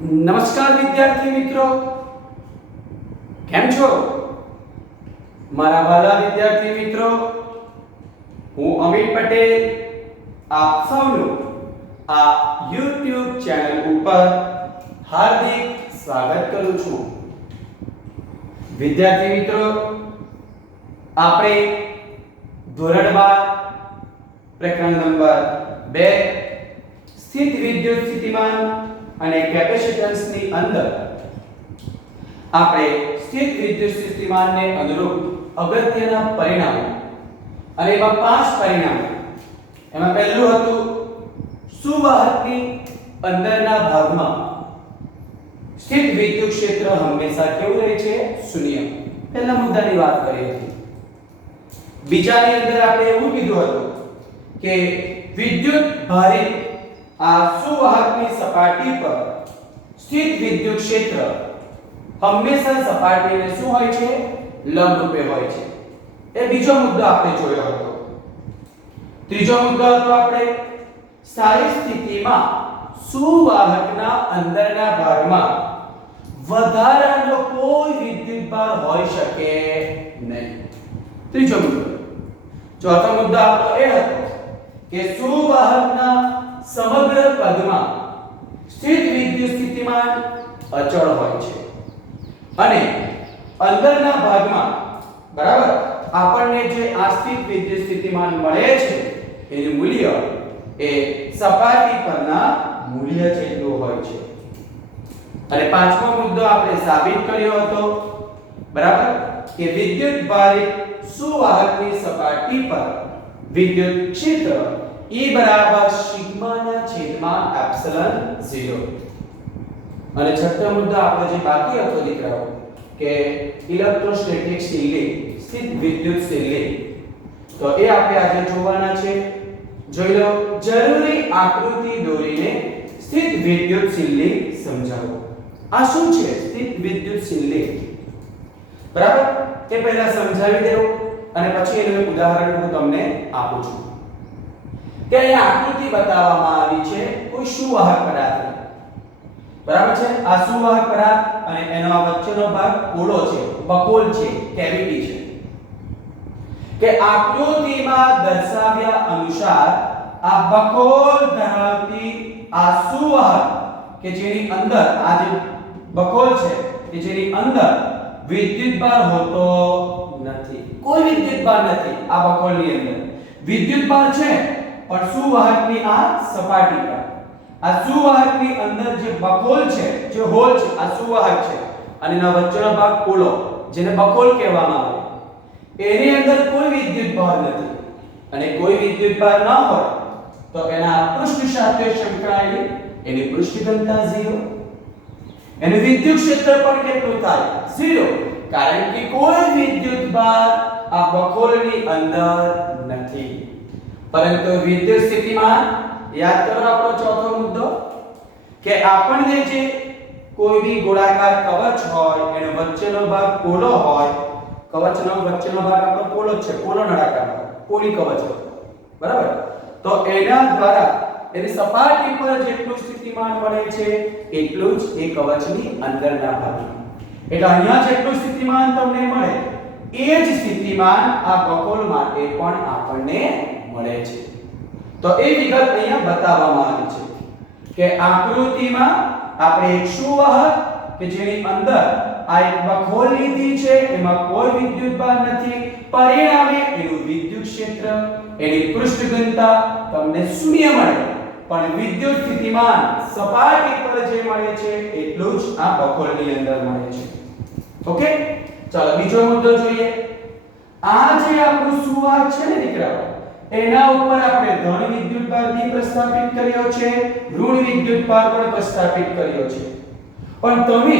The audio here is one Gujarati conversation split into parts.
નમસ્કાર વિદ્યાર્થી મિત્રો, કેમ છો મારા વાલા વિદ્યાર્થી મિત્રો? હું અમિત પટેલ આપ સૌનું આ YouTube ચેનલ ઉપર હાર્દિક સ્વાગત કરું છું. વિદ્યાર્થી મિત્રો, આપણે ધોરણ 12 પ્રકરણ નંબર 2 સ્થિત વિદ્યુત સ્થિતિમાન અને કેપેસિટન્સ ની અંદર આપણે સ્થિત વિદ્યુત સ્થિતિમાનને અનુરૂપ અગત્યના પરિણામો અને એમાં 5 પરિણામો. એમાં પહેલું હતું સુવાહકની અંદરના ભાગમાં સ્થિત વિદ્યુત ક્ષેત્ર હંમેશા કેવું રહે છે? શૂન્ય. પહેલા મુદ્દાની વાત કરી હતી. બીજાની અંદર આપણે એવું કીધું હતું કે વિદ્યુત ભારિત આ સુવાહકની સપાટી પર સ્થિત વિદ્યુત ક્ષેત્ર હંમેશા સપાટીને શું હોય છે? લંબરૂપે હોય છે. એ બીજો મુદ્દો આપણે જોયો હતો. ત્રીજો મુદ્દો હતો આપણે સ્થાયી સ્થિતિમાં સુવાહકના અંદરના ભાગમાં વધારાનો કોઈ વિદ્યુતભાર હોઈ શકે નહીં. ત્રીજો મુદ્દો. ચોથો મુદ્દો આપણો એ હતો કે સુવાહકના સમગ્ર પદમાં સ્થિત વિદ્યુત સ્થિતિમાન અચળ હોય છે અને અંદરના ભાગમાં બરાબર આપણને જે આ સ્થિત વિદ્યુત સ્થિતિમાન મળે છે એનું મૂલ્ય એ સપાટી પરના મૂલ્ય જેટલું હોય છે. અને પાંચમો મુદ્દો આપણે સાબિત કર્યો હતો બરાબર કે વિદ્યુત ભારિત સુવાહકની સપાટી પર વિદ્યુત ક્ષેત્ર E બરાબર સિગ્મા ના છેદમાં એપ્સિલોન 0. અને છઠ્ઠો મુદ્દો આપણો જે બાકી હતો દીકરાઓ કે ઇલેક્ટ્રોસ્ટેટિક શીલ્ડિંગ સ્થિત વિદ્યુત શીલ્ડિંગ, તો એ આપણે આજે જોવાના છે. જોઈ લો, જરૂરી આકૃતિ દોરીને સ્થિત વિદ્યુત શીલ્ડિંગ સમજાવો. આ શું છે સ્થિત વિદ્યુત શીલ્ડિંગ? બરાબર, એ પહેલા સમજાવી દેવું અને પછી એનું એક ઉદાહરણ હું તમને આપું છું. કે અહીંયા આકૃતિ બતાવવામાં આવી છે કોઈ સુવાહક પદાર્થ. બરાબર છે, આ સુવાહક પદાર્થ અને એનો આ વચ્ચેનો ભાગ ગોળો છે, બકોલ છે, કેવિટી છે. કે આકૃતિમાં દર્શાવ્યા અનુસાર આ બકોલ ધરાવતી આ સુવાહક કે જેની અંદર આ જે બકોલ છે કે જેની અંદર વિદ્યુતભાર હોતો નથી. કોઈ વિદ્યુતભાર નથી આ બકોલની અંદર. વિદ્યુતભાર છે પણ સુવાહકની આ સપાટી પર, આ સુવાહકની અંદર જે બકોલ છે, જે હોલ છે, આ સુવાહક છે અને એનો વચ્ચેનો ભાગ પોલો જેને બકોલ કહેવામાં આવે, એની અંદર કોઈ વિદ્યુતભાર નથી. અને કોઈ વિદ્યુતભાર ન હોય તો એના પૃષ્ઠ સાથે સંકળાયેલી એની પૃષ્ઠ ઘનતા 0, એનું વિદ્યુત ક્ષેત્ર પણ કેટલું થાય? 0, કારણ કે કોઈ વિદ્યુતભાર આ બકોલની અંદર નથી. પરંતુ વિદ્યુત સ્થિતિમાન, યાદ કરો આપણો ચોથો મુદ્દો કે આપણને જે કોઈ બી ગોળાકાર કવચ હોય એનો વચ્ચેનો ભાગ પોલો હોય, કવચનો વચ્ચેનો ભાગ આપણો પોલો છે, પોલો નળાકાર પોલી કવચ, બરાબર, તો એના દ્વારા એની સપાટી પર જેટલું સ્થિતિમાન મળે છે એટલું જ એ કવચની અંદરના ભાગમાં. એટલે અહીંયા જેટલું સ્થિતિમાન તમને મળે એ જ સ્થિતિમાન આ બકોલ માટે પણ આપણને મળે છે. તો એ વિગત અહીંયા બતાવવામાં આવી છે કે આકૃતિમાં આપણે એક સુવાહક કે જેની અંદર આ એક બકોલ લીધી છે, એમાં કોઈ વિદ્યુતભાર નથી, પરિણામે એનું વિદ્યુત ક્ષેત્ર, એની પૃષ્ઠ ઘનતા તમને શૂન્ય મળે, પણ વિદ્યુત સ્થિતિમાન સપાટી પર જે મળે છે એટલું જ આ બકોલની અંદર મળે છે. ઓકે, ચાલો બીજો મુદ્દો જોઈએ. આ જે આપણું સુવાહક છે ને દીકરાઓ, એના ઉપર આપણે ધન વિદ્યુતભાર બી પ્રસ્થાપિત કર્યો છે, ઋણ વિદ્યુતભાર પણ પ્રસ્થાપિત કર્યો છે. પણ તમે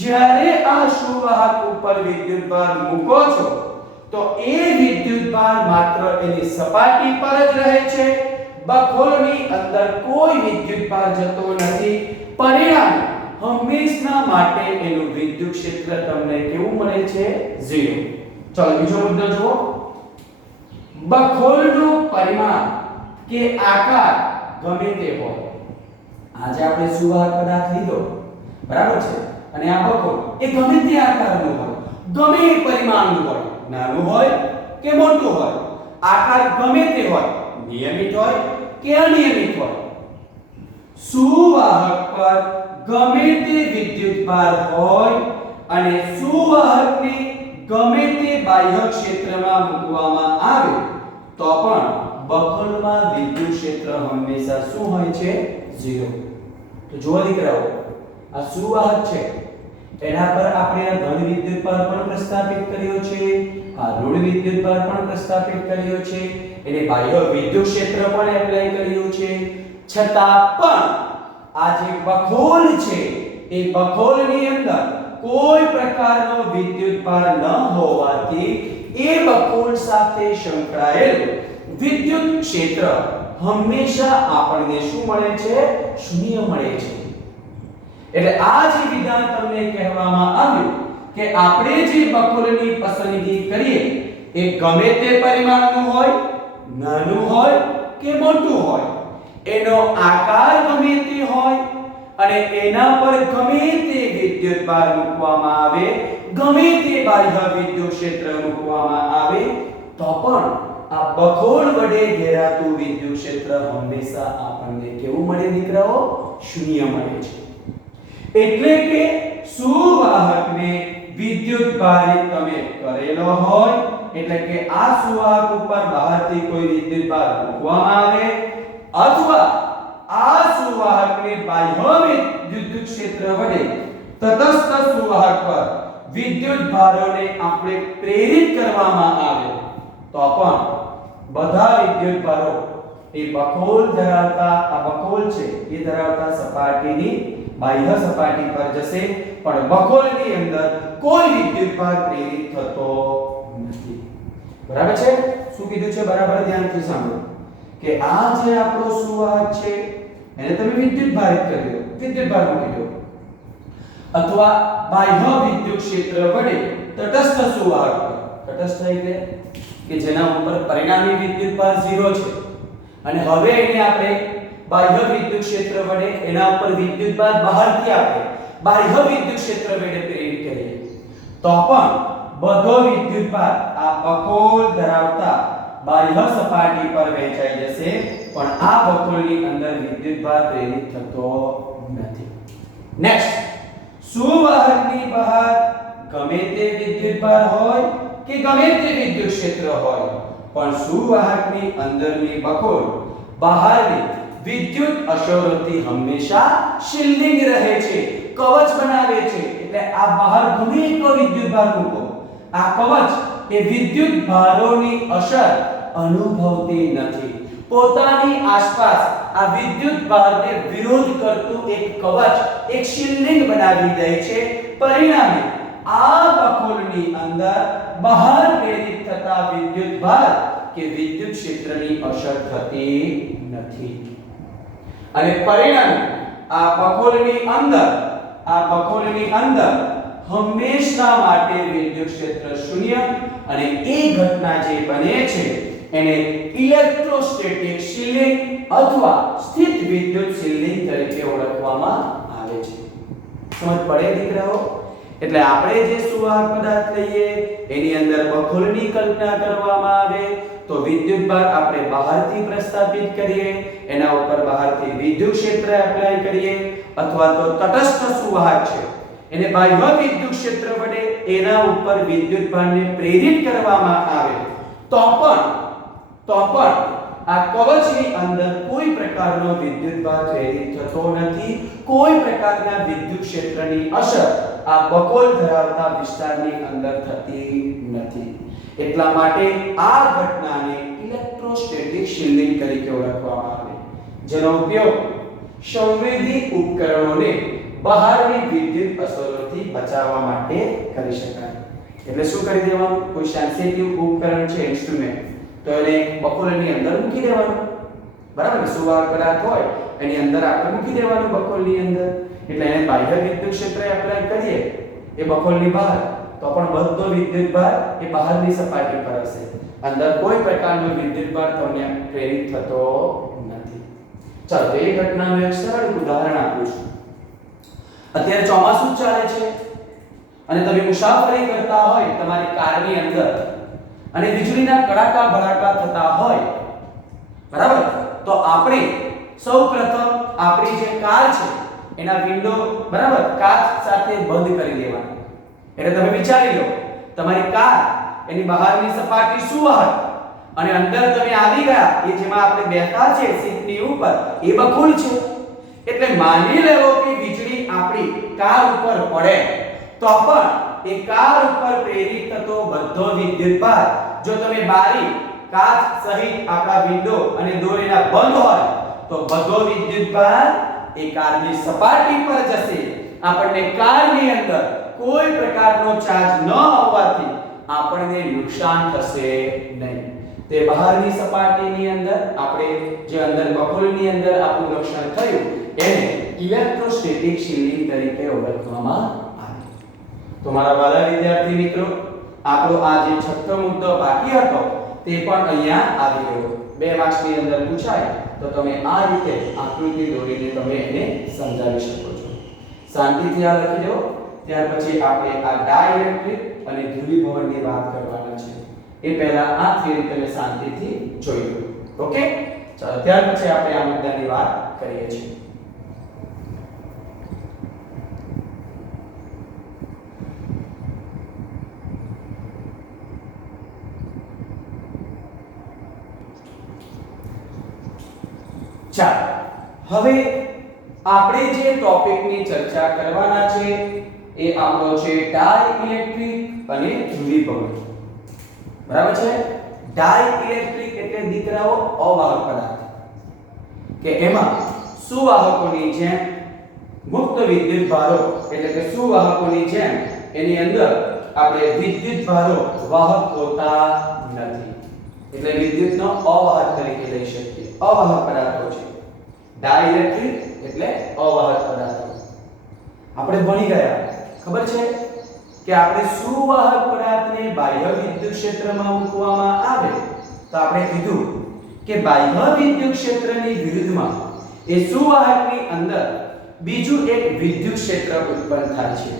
જ્યારે આ સુવાહક ઉપર વિદ્યુતભાર મૂકો છો તો એ વિદ્યુતભાર માત્ર એની સપાટી પર જ રહે છે, બકોલની અંદર કોઈ વિદ્યુતભાર જતો નથી. પરિણામે હંમેશા માટે એનું વિદ્યુત ક્ષેત્ર તમને કેવું મળે છે? 0. ચાલો બીજો મુદ્દો જુઓ. બકોલનું પરિમાણ કે આકાર ગમે તે હોય, આજે આપણે સુવાહક પદાર્થ લીધો, બરાબર છે, અને આ બકોલ એ ગમે તે આકારનું હોય, ગમે એ પરિમાણનું હોય, નાનું હોય કે મોટું હોય, આકાર ગમે તે હોય, નિયમિત હોય કે અનિયમિત હોય, સુવાહક પર ગમે તે વિદ્યુતભાર હોય અને સુવાહકને ગમે તે બાહ્ય ક્ષેત્રમાં મૂકવામાં આવે તો પણ બકોલમાં વિદ્યુત ક્ષેત્ર હંમેશા શું હોય છે? 0. તો જુઓ દીકરાઓ, આ સુવાહક છે, એના પર આપણે આ ધન વિદ્યુતભાર પણ પ્રસ્થાપિત કર્યો છે, આ ઋણ વિદ્યુતભાર પણ પ્રસ્થાપિત કર્યો છે, એને બાહ્ય વિદ્યુત ક્ષેત્ર પણ એપ્લાય કર્યું છે, છતાં પણ આ જે બકોલ છે એ બકોલની અંદર કોઈ પ્રકારનો વિદ્યુતભાર ન હોવાથી એ બકોલ સાથે સંકળાયેલ વિદ્યુત ક્ષેત્ર હંમેશા આપણને શું મળે છે? શૂન્ય મળે છે. એટલે આ જે વિધાન તમને કહેવામાં આવ્યું કે આપણે જે બકોલની પસંદગી કરીએ એ ગમે તે પરિમાણનું હોય, નાનું હોય કે મોટું હોય, એનો આકાર ગમે તે હોય અને એના પર ગમે તે વિદ્યુતભાર મૂકવામાં આવે, ગમે તે બાહ્ય વિદ્યુત ક્ષેત્ર મૂકવામાં આવે તો પણ આ બકોલ વડે ઘેરાતું વિદ્યુત ક્ષેત્ર હંમેશા આપણને કેવું મળે દીકરાઓ? શૂન્ય મળે છે. એટલે કે સુવાહકને વિદ્યુતભારિત તમે કરેલો હોય, એટલે કે આ સુવાહક ઉપર બહારથી કોઈ વિદ્યુતભાર મૂકવામાં આવે અથવા આ સુવાહકને બાહ્ય વિદ્યુત ક્ષેત્ર વડે તટસ્થ સુવાહક પર વિદ્યુતભારોને આપણે પ્રેરિત કરવામાં આવે તો પણ બધા વિદ્યુતભારો એ બકોલ ધરાવતા, આ બકોલ છે એ ધરાવતા સપાટીની બાહ્ય સપાટી પર જશે, પણ બકોલની અંદર કોઈ વિદ્યુતભાર પ્રેરિત થતો નથી. બરાબર છે? શું કીધું છે? બરાબર ધ્યાનથી સાંભળો કે આ જે આપણો સુવાહક છે એને તમે વિદ્યુતભારિત કરી દો, વિદ્યુતભાર મૂકી દો, અથવા બાહ્ય વિદ્યુત ક્ષેત્ર વડે તટસ્થ સુવાહક પર, તટસ્થ એટલે કે જેના ઉપર પરિણામી વિદ્યુતભાર 0 છે અને હવે એને આપણે બાહ્ય વિદ્યુત ક્ષેત્ર વડે એના ઉપર વિદ્યુતભાર બહારથી આપણે બાહ્ય વિદ્યુત ક્ષેત્ર વડે પ્રેરિત કરીએ તો પણ બધો વિદ્યુતભાર આ બકોલ ધરાવતા બાહ્ય સપાટી પર વહેંચાઈ જશે, પણ આ બકોલની અંદર વિદ્યુતભાર પ્રેરિત થતો નથી. નેક્સ્ટ, સુવાહકની બહાર ગમે તે વિદ્યુતભાર હોય કે ગમે તે વિદ્યુત ક્ષેત્ર હોય, પણ સુવાહકની અંદરની બકોલ બહારની વિદ્યુત અસરોથી હંમેશા શિલ્ડિંગ રહે છે, કવચ બનાવે છે. એટલે આ બહાર ગમે એટલો વિદ્યુતભાર મૂકો, આ કવચ એ વિદ્યુત ભારોની અસર અનુભવતી નથી. પોતાની આસપાસ આ વિદ્યુત ભારને વિરોધ કરતું એક કવચ, એક શિલ્ડિંગ બનાવી દે છે. પરિણામે આ બકોલની અંદર બહાર પ્રેરિત થતા વિદ્યુત ભાર કે વિદ્યુત ક્ષેત્રની અસર થતી નથી અને પરિણામે આ બકોલની અંદર હંમેશા માટે વિદ્યુત ક્ષેત્ર શૂન્ય અને એ ઘટના જે બને છે એને ઇલેક્ટ્રોસ્ટેટિક શિલ્ડિંગ અથવા સ્થિત વિદ્યુત શિલ્ડિંગ તરીકે ઓળખવામાં આવે છે. સમજ પડે દીકરાઓ? એટલે આપણે જે સુવાહક પદાર્થ લઈએ એની અંદર બકોલની કલ્પના કરવામાં આવે તો વિદ્યુતભાર આપણે બહારથી પ્રસ્થાપિત કરીએ, એના ઉપર બહારથી વિદ્યુત ક્ષેત્ર એપ્લાય કરીએ, અથવા તો તટસ્થ સુવાહક છે એને બાહ્ય વિદ્યુત ક્ષેત્ર વડે એના ઉપર વિદ્યુતભારને પ્રેરિત કરવામાં આવે તો પણ આ કવચની અંદર કોઈ પ્રકારનો વિદ્યુતભાર પ્રેરિત થતો નથી, કોઈ પ્રકારના વિદ્યુત ક્ષેત્રની અસર આ બકોલ ધરાવતા વિસ્તારની અંદર થતી નથી. એટલા માટે આ ઘટનાને ઇલેક્ટ્રોસ્ટેટિક શિલ્ડિંગ તરીકે ઓળખવામાં આવે, જેનો ઉપયોગ સંવેદી ઉપકરણોને બહારની વિદ્યુત અસરોથી બચાવવા માટે કરી શકાય. એટલે શું કરી દેવાનું? કોઈ સેન્સિટિવ ઉપકરણ છે, ઇન્સ્ટ્રુમેન્ટ, તો એને બકોલની અંદર મૂકી દેવાનું. બરાબર? સુવાહક પદાર્થ હોય એની અંદર આપણે મૂકી દેવાનું બકોલની અંદર, એટલે એને બાહ્ય વિદ્યુત ક્ષેત્ર એપ્લાય કરીએ એ બકોલની બહાર તો પણ બધો વિદ્યુતભાર એ બહારની સપાટી પર હશે, અંદર કોઈ પ્રકારનો વિદ્યુતભાર તમને પ્રેરિત થતો નથી. ચાલો તો એ ઘટનાનું એક સરળ ઉદાહરણ આપું છું. અત્યારે ચોમાસું ચાલે છે અને તમે મુસાફરી કરતા હોય તમારી કારની અંદર અને વીજળીના કડાકા ભડાકા થતા હોય, બરાબર, તો આપણે સૌપ્રથમ આપણી જે કાર છે એના વિન્ડો, બરાબર, કાચ સાથે બંધ કરી દેવાની. એટલે તમે વિચારી લો તમારી કાર એની બહારની સપાટી સુવાહક અને અંદર તમે આવી ગયા એ જેમાં આપણે બેઠા છે સીટની ઉપર એ બકુલ છે. એટલે માની લેવો કે વીજળી આપણી કાર ઉપર પડે તો પણ એ કાર ઉપર પ્રેરિત થતો બધો વિદ્યુતભાર જો તમે બારી, કાચ સહિત આપણા વિન્ડો અને ડોર એના બંધ હોય તો બધો વિદ્યુતભાર એ કારની સપાટી પર જશે. આપણને કારની અંદર કોઈ પ્રકારનો ચાર્જ ન હોવાથી આપણને નુકસાન થશે નહીં. તે બહારની સપાટીની અંદર આપણે જે અંદર બકુલની અંદર આપણું નુકસાન થયું એને ઇલેક્ટ્રોસ્ટેટિક શિલ્ડિંગ તરીકે ઓળખવામાં આવે. તો મારા વાલા વિદ્યાર્થી મિત્રો, આપણો આ જે છઠ્ઠો મુદ્દો બાકી હતો તે પણ અહીંયા આવી ગયો. 2 માર્ક્સની અંદર પૂછાય તો તમે આ રીતે આકૃતિ દોરીને તમે એને સમજાવી શકો છો. શાંતિથી આ લખી દો. ત્યાર પછી આપણે આ ડાઇલેક્ટ્રિક અને ધ્રુવીભવનની વાત કરવાના છે. એ પહેલા આ થિયરી તમે શાંતિથી જોઈ લો. ઓકે, ચાલો ત્યાર પછી આપણે આ મુદ્દાની વાત કરીએ છીએ. ચાલો હવે આપણે જે ટોપિકની ચર્ચા કરવાના છે એ આપણો છે ડાઇલેક્ટ્રિક અને ધ્રુવીભવન. બરાબર છે? ડાઇલેક્ટ્રિક એટલે દીકરાઓ અવાહક પદાર્થ કે એમાં સુવાહકોની જેમ મુક્ત વિદ્યુતભારો એટલે કે સુવાહકોની જેમ એની અંદર આપણે વિદ્યુતભારો વાહક હોતા નથી. એટલે વિદ્યુતનો અવાહક તરીકે લઈ શકીએ. અવાહક પદાર્થો છે. ડાઇલેક્ટ્રિક એટલે અવાહક પદાર્થો. આપણે ભણી ગયા, ખબર છે કે આપણે સુવાહક પદાર્થને બાહ્ય વિદ્યુત ક્ષેત્રમાં મૂકવામાં આવે તો આપણે કીધું કે બાહ્ય વિદ્યુત ક્ષેત્રની વિરુદ્ધમાં એ સુવાહકની અંદર બીજું એક વિદ્યુત ક્ષેત્ર ઉત્પન્ન થાય છે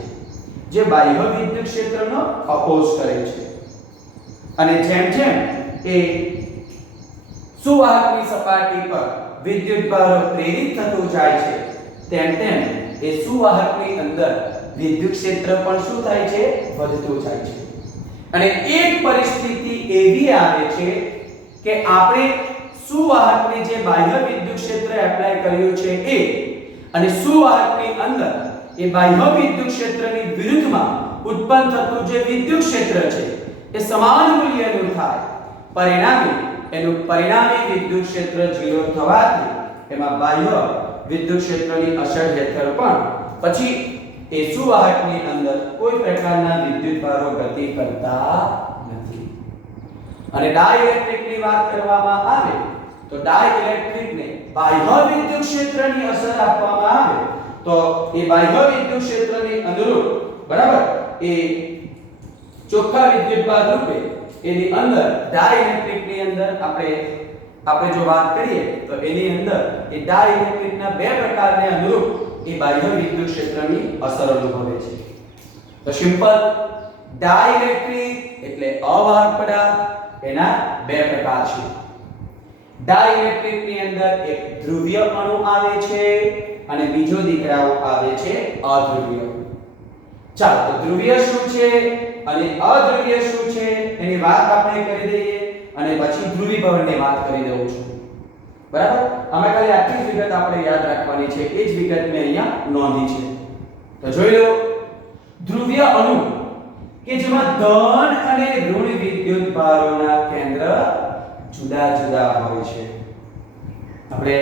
જે બાહ્ય વિદ્યુત ક્ષેત્રનો અપોઝ કરે છે. અને જેમ જેમ એ સુવાહકની સપાટી પર વિદ્યુતભાર પ્રેરિત થતું જાય છે તેમ તેમ એ સુવાહકની અંદર વિદ્યુત ક્ષેત્ર પણ શું થાય છે? વધતું જાય છે. અને એક પરિસ્થિતિ એવી આવે છે કે આપણે સુવાહકને જે બાહ્ય વિદ્યુત ક્ષેત્ર એપ્લાય કર્યું છે એ અને સુવાહકની અંદર એ બાહ્ય વિદ્યુત ક્ષેત્રની વિરુદ્ધમાં ઉત્પન્ન થતું જે વિદ્યુત ક્ષેત્ર છે એ સમાન મૂલ્યનું થાય. પરિણામે એનું પરિણામી વિદ્યુત ક્ષેત્ર 0 થવાથી એમાં બાહ્ય વિદ્યુત ક્ષેત્રની અસર હેઠળ પણ પછી એ સુવાહકની અંદર કોઈ પ્રકારના વિદ્યુતભારો ગતિ કરતા નથી. અને ડાઇલેક્ટ્રિકની વાત કરવામાં આવે તો ડાઇલેક્ટ્રિકને બાહ્ય વિદ્યુત ક્ષેત્રની અસર આપવામાં આવે તો એ બાહ્ય વિદ્યુત ક્ષેત્રની અનુરૂપ, બરાબર, એ ચોખ્ખા વિદ્યુતભાર રૂપે એની અંદર ડાઇલેક્ટ્રિકની અંદર આપણે જો વાત કરીએ તો એની અંદર એ ડાઇલેક્ટ્રિકના 2 પ્રકારને અનુરૂપ એ બાહ્ય વિદ્યુત ક્ષેત્રની અસર અનુભવે છે. તો સિમ્પલ, ડાઇલેક્ટ્રિક એટલે અવાહક પદાર્થ, એના 2 પ્રકાર છે. ડાઇલેક્ટ્રિકની અંદર એક ધ્રુવીય અણુ આવે છે અને બીજો દીકરાઓ આવે છે અધ્રુવીય. ચાલો તો ધ્રુવીય શું છે અને અધ્રુવીય શું છે એની વાત આપણે કરી દઈએ અને પછી ધ્રુવીભવનની વાત કરી દઉં છું. બરાબર? આમાં ખાલી આટલી જ વિગત આપણે યાદ રાખવાની છે. એ જ વિગત મેં અહીંયા નોંધી છે. તો જોઈ લો, ધ્રુવીય અણુ કે જેમાં ધન અને ઋણ વિદ્યુતભારોના કેન્દ્ર જુદા જુદા હોય છે. આપણે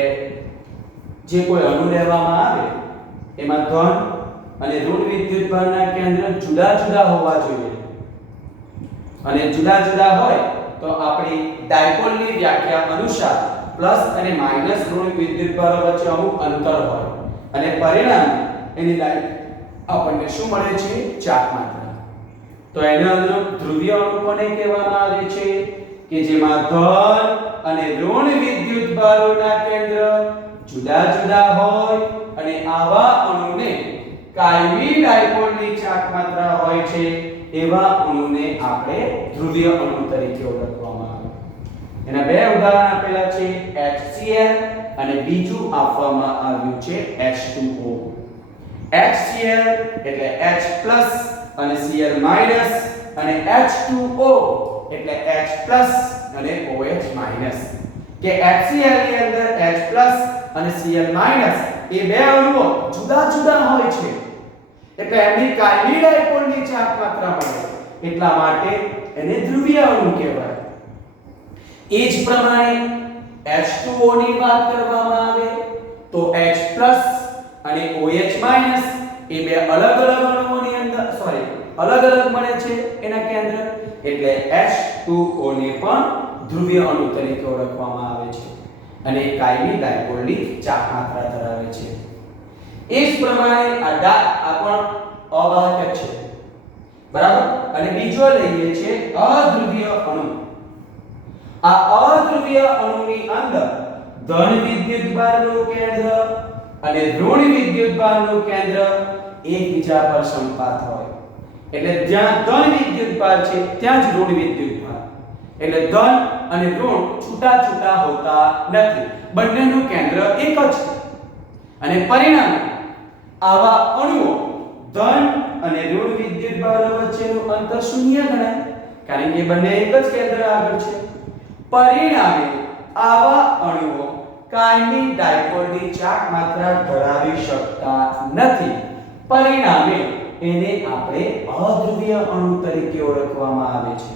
જે કોઈ અણુ લેવામાં આવે એમાં ધન અને ઋણ વિદ્યુતભારના કેન્દ્ર જુદા જુદા હોવા જોઈએ. અને જુદા જુદા હોય તો આપણી ડાયપોલની વ્યાખ્યા અનુસાર પ્લસ અને માઈનસ ઋણ વિદ્યુતભારો વચ્ચે અમુક અંતર હોય અને પરિણામે એની લાઈન આપણને શું મળે છે? ચાર્જ માત્રા. તો એના અનુરૂપ ધ્રુવીય અણુ કોને કહેવામાં આવે છે? કે જેમાં ધન અને ઋણ વિદ્યુતભારોના કેન્દ્ર જુદા જુદા હોય અને આવા અણુને કાયમી ડાયપોલની ચાક માત્રા હોય છે એવા અણુને આપણે ધ્રુવીય અણુ તરીકે ઓળખવામાં આવે. એના બે ઉદાહરણ આપેલા છે HCl અને બીજું આપવામાં આવ્યું છે H2O. HCl એટલે H+ અને Cl- અને H2O એટલે H+ અને OH-. કે HCl ની અંદર H+ અને Cl- એ બે અણુઓ જુદા જુદા હોય છે એટલે એમની કાયમી ડાયપોલની ચાક માત્રા મળે એટલા માટે એને ધ્રુવીય અણુ કહેવાય. એ જ પ્રમાણે H2O ની વાત કરવામાં આવે તો H+ અને OH- એ બે અલગ અલગ અણુઓની અંદર અલગ અલગ મળે છે એના કેન્દ્ર એટલે H2O ને પણ ધ્રુવીય અણુ તરીકે ઓળખવામાં આવે છે અને કાયમી ડાયપોલની ચાક માત્રા ધરાવે છે. એ જ પ્રમાણે આ પણ અવાહક છે બરાબર. અને બીજો લઈએ છે અધ્રુવીય અણુ. આ અધ્રુવીય અણુની અંદર ધન વિદ્યુતભારનું કેન્દ્ર અને ઋણ વિદ્યુતભારનું કેન્દ્ર એકબીજા પર સંપાત હોય એટલે જ્યાં ધન વિદ્યુતભાર છે ત્યાં જ ઋણ વિદ્યુતભાર એટલે ધન અને ઋણ છૂટા છૂટા હોતા નથી, બંનેનું કેન્દ્ર એક જ છે અને પરિણામે આવા અણુઓ ધન અને ઋણ વિદ્યુતભારો વચ્ચેનું અંતર શૂન્ય ગણાય કારણ કે બંને એક જ કેન્દ્ર આગળ છે. પરિણામે આવા અણુઓ કાયમી ડાયપોલની ચાક માત્રા ધરાવી શકતા નથી. પરિણામે એને આપણે અધ્રુવીય અણુ તરીકે ઓળખવામાં આવે છે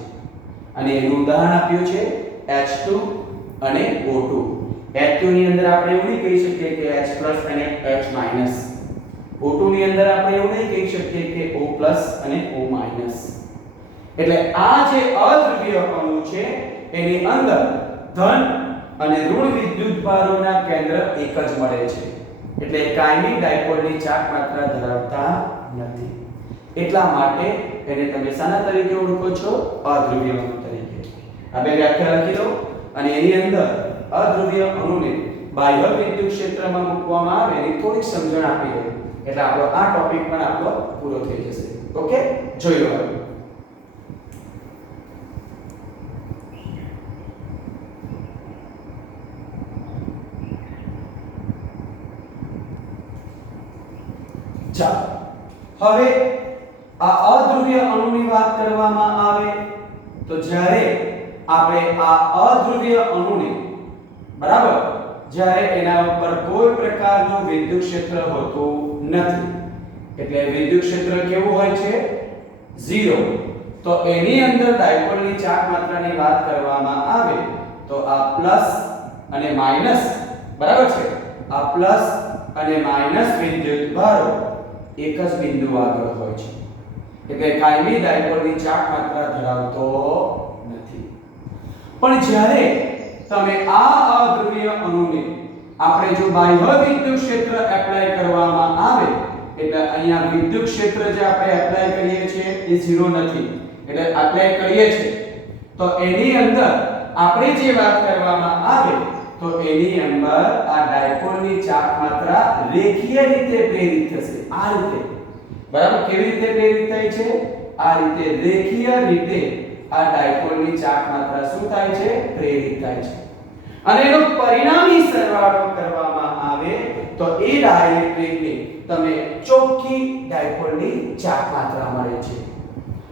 અને એનું ઉદાહરણ આપ્યું છે H2 અને O2. H2 ની અંદર આપણે એવું નહીં કહી શકીએ કે H+ અને H-. O2 ની અંદર આપણે એવું નહીં કહી શકીએ કે O+ અને O-. એટલે આ જે અધ્રુવીય અણુ છે એની અંદર ધન અને ઋણ વિદ્યુતભારોના કેન્દ્ર એક જ મળે છે એટલે કાયમી ડાયપોલની ચાક માત્રા ધરાવતા નથી. એટલા માટે એને તમે શાના તરીકે ઓળખો છો? અધ્રુવીય અણુ તરીકે. આ બે વ્યાખ્યા લખી દો અને એની અંદર અધ્રુવીય અણુને બાહ્ય વિદ્યુત ક્ષેત્રમાં મૂકવામાં આવે એની થોડીક સમજણ આપી દે એટલે આપણો આ ટોપિક પણ આપણો પૂરો થઈ જશે. ઓકે, જોઈ લો હવે. ચાલો હવે આ અધ્રુવીય અણુની વાત કરવામાં આવે તો જ્યારે આપણે આ અધ્રુવીય અણુને બરાબર જ્યારે એના ઉપર કોઈ પ્રકારનું વિદ્યુત ક્ષેત્ર હોતું નથી એટલે વિદ્યુત ક્ષેત્ર કેવું હોય છે? 0. તો એની અંદર ડાયપોલની ચાક માત્રાની વાત કરવામાં આવે તો આ પ્લસ અને માઈનસ બરાબર છે, આ પ્લસ અને માઈનસ વિદ્યુતભારો એક જ બિંદુ આગળ હોય છે એટલે કાયમી ડાયપોલની ચાક માત્રા ધરાવતો નથી. પણ જ્યારે તમે આ અધ્રુવીય અણુને આપણે જો બાહ્ય વિદ્યુત ક્ષેત્ર એપ્લાય કરવામાં આવે એટલે અહીંયા વિદ્યુત ક્ષેત્ર જે આપણે એપ્લાય કરીએ છીએ એ 0 નથી એટલે એપ્લાય કરીએ છીએ તો એની અંદર આપણે જે વાત કરવામાં આવે તો એની અંદર આ ડાયપોલની ચાક માત્રા રેખીય રીતે પ્રેરિત થશે. આ રીતે બરાબર કેવી રીતે પ્રેરિત થાય છે? આ રીતે રેખીય રીતે આ ડાયપોલની ચાક માત્રા શું થાય છે? પ્રેરિત થાય છે અને એનો પરિણામી સરવાળો કરવામાં આવે તો એ ડાઇલેક્ટ્રિકની તમે ચોખ્ખી ડાયપોલની ચાક માત્રા મળે છે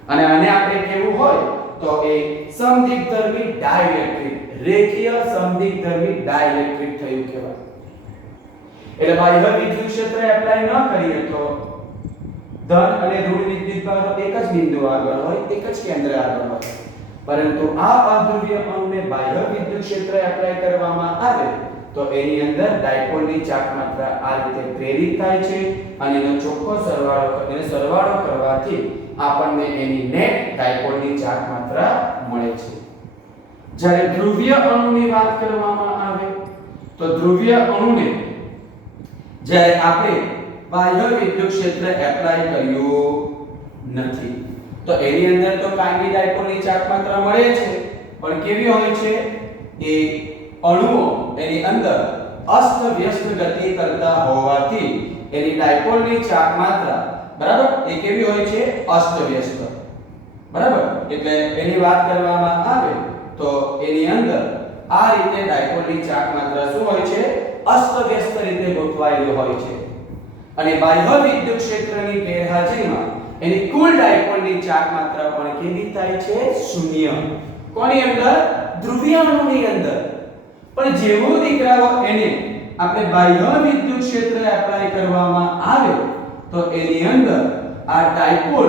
અને આને આપણે કેવું હોય તો એ સમદિગ્ધર્મી ડાઇલેક્ટ્રિક, રેખીય સમદિગ્ધર્મી ડાઇલેક્ટ્રિક થયું કહેવાય. એટલે બાહ્ય વિદ્યુત ક્ષેત્ર એપ્લાય ન કરીએ તો ધન અને ઋણ વિદ્યુતભારો એક જ બિંદુ આગળ હોય, એક જ કેન્દ્ર આગળ હોય. પરંતુ આ અધ્રુવીય અણુને બાહ્ય વિદ્યુત ક્ષેત્ર એપ્લાય કરવામાં આવે તો એની અંદર ડાયપોલની ચાક માત્રા આ રીતે પ્રેરિત થાય છે અને એનો ચોખ્ખો સરવાળો કરવાથી આપણને એની નેટ ડાયપોલની ચાક માત્રા મળે છે. જ્યારે ધ્રુવીય અણુની વાત કરવામાં આવે તો ધ્રુવીય અણુને જ્યારે આપણે બાહ્ય વિદ્યુત ક્ષેત્ર એપ્લાય કર્યું નથી તો એની અંદર તો કાયમી ડાયપોલની ચાક માત્રા મળે છે પણ કેવી હોય છે? એ અણુઓ એની અંદર અસ્તવ્યસ્ત ગતિ કરતા હોવાથી એની ડાયપોલની ચાક માત્રા બરાબર એ કેવી હોય છે? અસ્તવ્યસ્ત. બરાબર, એટલે એની વાત કરવામાં આવે તો એની અંદર આ રીતે ડાયપોલની ચાક માત્રા શું હોય છે? અસ્તવ્યસ્ત રીતે ગોઠવાયેલી હોય છે. અને બાહ્ય વિદ્યુત ક્ષેત્રની ગેરહાજરીમાં એની કુલ ડાયપોલની ચાક માત્રા પણ કેવી થાય છે? શૂન્ય. કોની અંદર? ધ્રુવીય અણુની અંદર. પણ જેવું દીકરાઓ એને આપણે બાહ્ય વિદ્યુત ક્ષેત્ર એપ્લાય કરવામાં આવે તો એની અંદર આ ડાયપોલ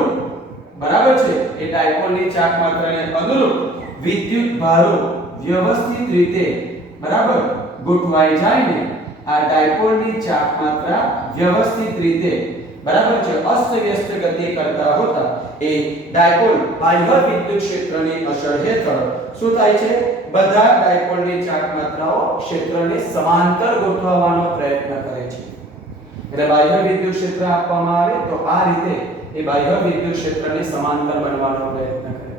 બરાબર છે એ ડાયપોલની ચાક માત્રાને અનુરૂપ વિદ્યુત ભારો વ્યવસ્થિત રીતે બરાબર ગોઠવાઈ જાય ને આ ડાયપોલની ચાક માત્રા વ્યવસ્થિત રીતે બરાબર છે અસ્તવ્યસ્ત ગતિ કરતા હોતા એ ડાયપોલ બાહ્ય વિદ્યુત ક્ષેત્રની અસર હેઠળ શું થાય છે? બધા ડાયપોલની ચાક માત્રાઓ ક્ષેત્રને સમાંતર ગોઠવવાનો પ્રયત્ન કરે છે. એટલે બાહ્ય વિદ્યુત ક્ષેત્ર આપવામાં આવે તો આ રીતે એ બાહ્ય વિદ્યુત ક્ષેત્રને સમાંતર બનવાનો પ્રયત્ન કરે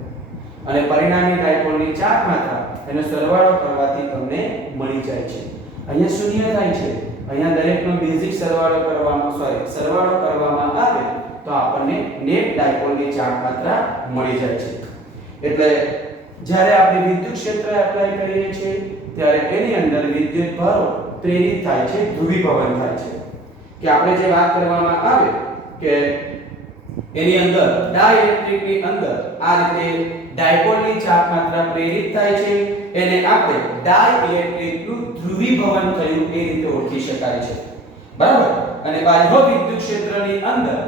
અને પરિણામી ડાયપોલની ચાક માત્રા એનો સરવાળો કરવાથી તમને મળી જાય છે. અહીંયા શૂન્ય થાય છે. અહીંયા દરેકનો બેઝિક સરવાળો કરવામાં આવે તો આપણને નેટ ડાયપોલની ચાક માત્રા મળી જાય છે. એટલે જ્યારે આપણે વિદ્યુત ક્ષેત્ર એપ્લાય કરીએ છીએ ત્યારે એની અંદર વિદ્યુત ભારો પ્રેરિત થાય છે, ધ્રુવીભવન થાય છે. કે આપણે જે વાત કરવામાં આવે કે એની અંદર ડાઇલેક્ટ્રિકની અંદર આ રીતે ડાયપોલની ચાક માત્રા પ્રેરિત થાય છે એને આપણે ડાઇલેક્ટ્રિકનું ધ્રુવીભવન થયું એ રીતે ઓળખી શકાય છે. બરાબર, અને બાહ્ય વિદ્યુત ક્ષેત્રની અંદર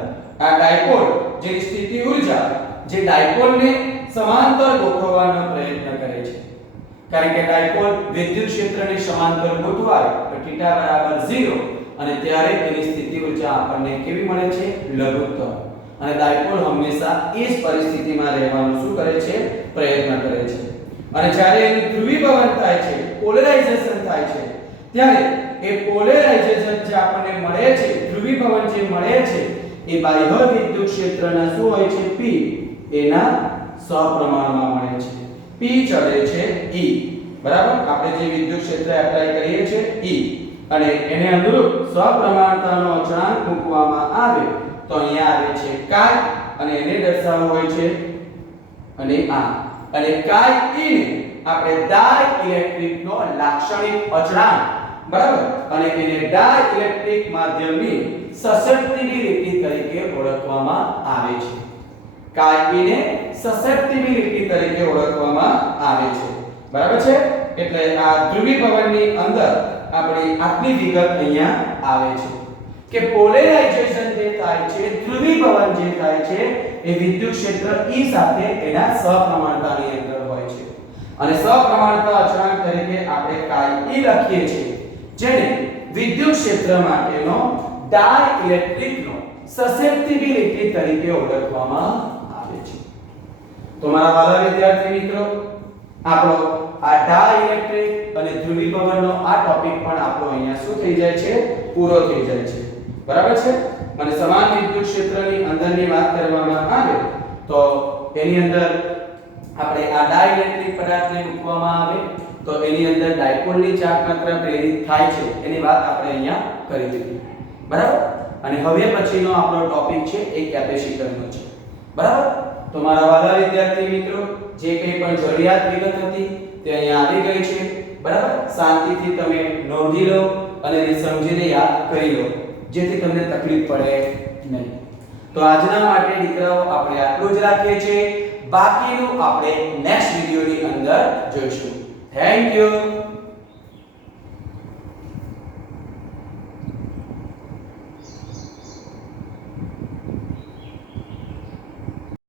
આ ડાયપોલ જેની સ્થિતિ ઊર્જા જે ડાયપોલને સમાંતર ગોઠવવાનો પ્રયત્ન કરે છે. કારણ કે ડાયપોલ વિદ્યુત ક્ષેત્રને સમાંતર ગોઠવાય તો θ બરાબર 0 અને ત્યારે એની સ્થિતિ ઊર્જા આપણને કેવી મળે છે? લઘુત્તમ. અને ડાયપોલ હંમેશા એ જ પરિસ્થિતિમાં રહેવાનું શું કરે છે? પ્રયત્ન કરે છે. અને જ્યારે એનું ધ્રુવીભવન થાય છે, પોલરાઇઝેશન થાય છે, ત્યારે એ પોલરાઇઝેશન જે આપણને મળે છે, ધ્રુવીભવન જે મળે છે એ બાહ્ય વિદ્યુત ક્ષેત્રના શું હોય છે? P એના સપ્રમાણમાં મળે છે. P ચડે છે E. બરાબર, આપણે જે વિદ્યુત ક્ષેત્ર એપ્લાય કરીએ છીએ E અને એને અનુરૂપ સપ્રમાણતાનો અચળાંક મૂકવામાં આવે તો અહીંયા આવે છે કાય અને એને દર્શાવવું હોય છે અને આ અને કાય E ને આપણે ડાઇલેક્ટ્રિકનો લાક્ષણિક અચળાંક બરાબર અને એને ડાઇલેક્ટ્રિક માધ્યમની સસેપ્ટિબિલિટી તરીકે ઓળખવામાં આવે છે. કાય E ને સસેપ્ટિબિલિટી તરીકે ઓળખવામાં આવે છે. બરાબર છે, એટલે આ ધ્રુવીભવનની અંદર આપણી આટલી વિગત અહીંયા આવે છે કે પોલરાઇઝેશન જે થાય છે, ધ્રુવીભવન જે થાય છે એ વિદ્યુત ક્ષેત્ર E સાથે એના સપ્રમાણતાની અંદર હોય છે અને સપ્રમાણતા અચળાંક તરીકે આપણે કાય E લખીએ છીએ જેને વિદ્યુત ક્ષેત્ર માટેનો ડાઇલેક્ટ્રિકનો સસેપ્ટિબિલિટી તરીકે ઓળખવામાં આવે છે. તો મારા વાલા વિદ્યાર્થી મિત્રો, આપણો આ ડાઇલેક્ટ્રિક અને ધ્રુવીભવનનો આ ટોપિક પણ આપણો અહીંયા શું થઈ જાય છે? પૂરો થઈ જાય છે. બરાબર છે, અને સમાન વિદ્યુત ક્ષેત્રની અંદરની વાત કરવામાં આવે તો એની અંદર આપણે આ ડાઇલેક્ટ્રિક પદાર્થને મૂકવામાં આવે તો એની અંદર ડાયપોલની ચાક માત્રા પ્રેરિત થાય છે એની વાત આપણે અહીંયા કરી દીધી. બરાબર, અને હવે પછીનો આપણો ટોપિક છે એ કેપેસિટરનો છે. બરાબર, તો મારા વાલા વિદ્યાર્થી મિત્રો, જે કંઈ પણ જરૂરિયાત વિગત હતી તે અહીંયા આવી ગઈ છે. બરાબર, શાંતિથી તમે નોંધી લો અને સમજીને યાદ કરી લો જેથી તમને તકલીફ પડે નહીં. તો આજના માટે દીકરાઓ આપણે આટલું જ રાખીએ છીએ. બાકીનું આપણે નેક્સ્ટ વિડિયોની અંદર જોઈશું. Thank you.